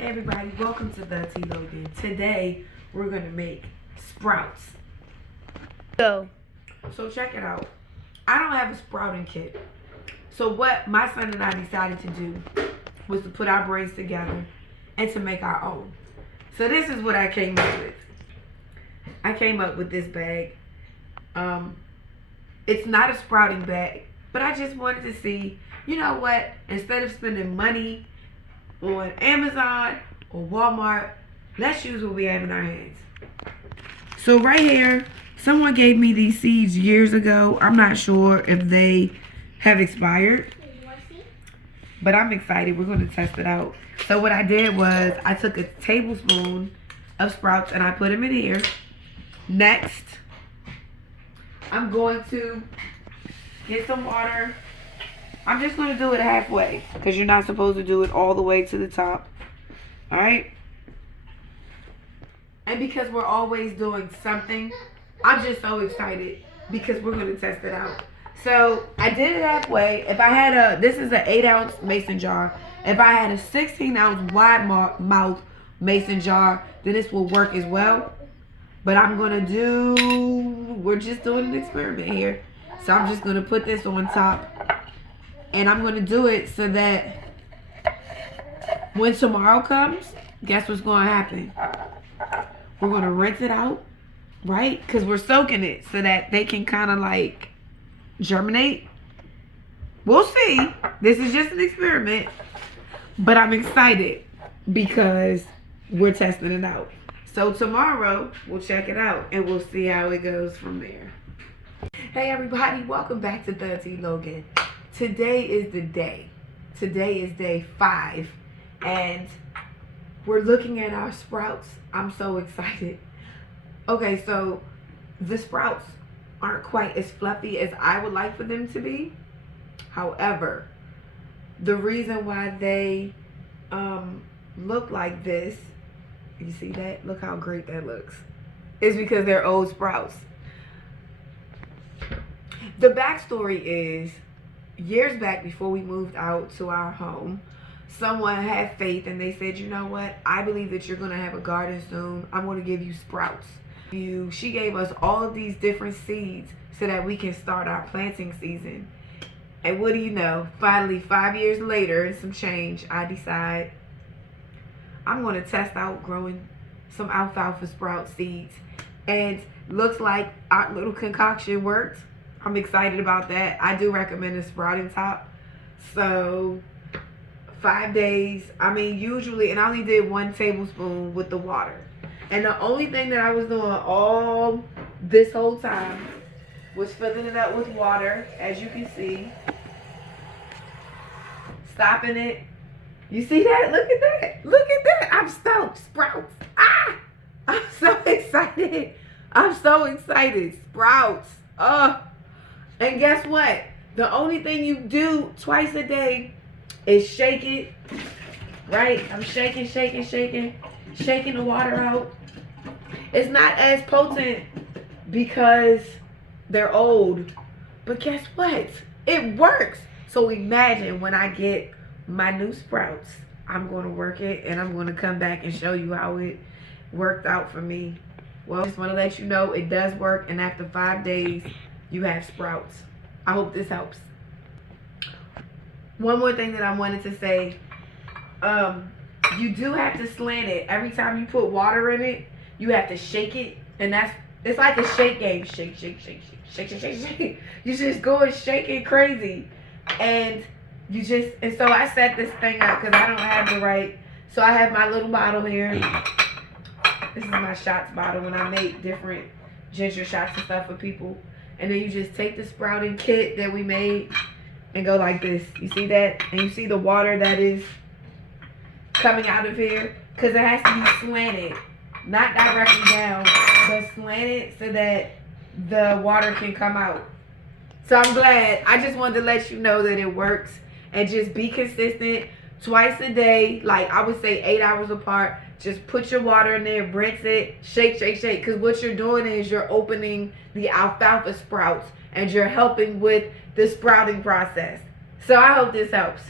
Hey everybody, welcome to the T Logan. Today we're gonna make sprouts. Go. So check it out. I don't have a sprouting kit. So what my son and I decided to do was to put our brains together and to make our own. So this is what I came up with. I came up with this bag. It's not a sprouting bag, but I just wanted to see, you know what, instead of spending money on Amazon or Walmart, let's use what we have in our hands. So right here, someone gave me these seeds years ago. I'm not sure if they have expired, but I'm excited. We're going to test it out. So what I did was I took a tablespoon of sprouts and I put them in here. Next, I'm going to get some water. I'm just going to do it halfway because you're not supposed to do it all the way to the top. All right? And because we're always doing something, I'm just so excited because we're going to test it out. So I did it halfway. If I had this is an 8-ounce mason jar. If I had a 16-ounce wide mouth mason jar, then this will work as well. But we're just doing an experiment here. So I'm just going to put this on top. And I'm going to do it so that when tomorrow comes, guess what's going to happen? We're going to rinse it out, right? Because we're soaking it so that they can kind of like germinate. We'll see. This is just an experiment. But I'm excited because we're testing it out. So tomorrow, we'll check it out and we'll see how it goes from there. Hey everybody, welcome back to the T Logan. Today is the day. Today is day 5. And we're looking at our sprouts. I'm so excited. Okay, so the sprouts aren't quite as fluffy as I would like for them to be. However, the reason why they look like this, you see that? Look how great that looks. Is because they're old sprouts. The backstory is, years back before we moved out to our home, someone had faith and they said, you know what, I believe that you're going to have a garden soon. I'm going to give you sprouts. She gave us all of these different seeds so that we can start our planting season. And what do you know, finally 5 years later and some change, I decide I'm going to test out growing some alfalfa sprout seeds. And looks like our little concoction worked. I'm excited about that. I do recommend a sprouting top. So 5 days. I mean, usually, and I only did 1 tablespoon with the water. And the only thing that I was doing all this whole time was filling it up with water, as you can see. Stopping it. You see that? Look at that. Look at that. I'm stoked. Sprouts. Ah! I'm so excited. I'm so excited. Sprouts. And guess what? The only thing you do twice a day is shake it. Right? I'm shaking the water out. It's not as potent because they're old. But guess what? It works. So imagine when I get my new sprouts, I'm going to work it and I'm going to come back and show you how it worked out for me. Well, I just want to let you know it does work, and after 5 days, you have sprouts. I hope this helps. One more thing that I wanted to say. You do have to slant it. Every time you put water in it, you have to shake it. And it's like a shake game. Shake. You just go and shake it crazy. And so I set this thing up because I don't have the right. So I have my little bottle here. This is my shots bottle when I make different ginger shots and stuff for people. And then you just take the sprouting kit that we made and go like this. You see that? And you see the water that is coming out of here? Because it has to be slanted. Not directly down, but slanted so that the water can come out. So I'm glad. I just wanted to let you know that it works. And just be consistent. Twice a day, like I would say 8 hours apart. Just put your water in there, rinse it, shake. Because what you're doing is you're opening the alfalfa sprouts and you're helping with the sprouting process. So I hope this helps.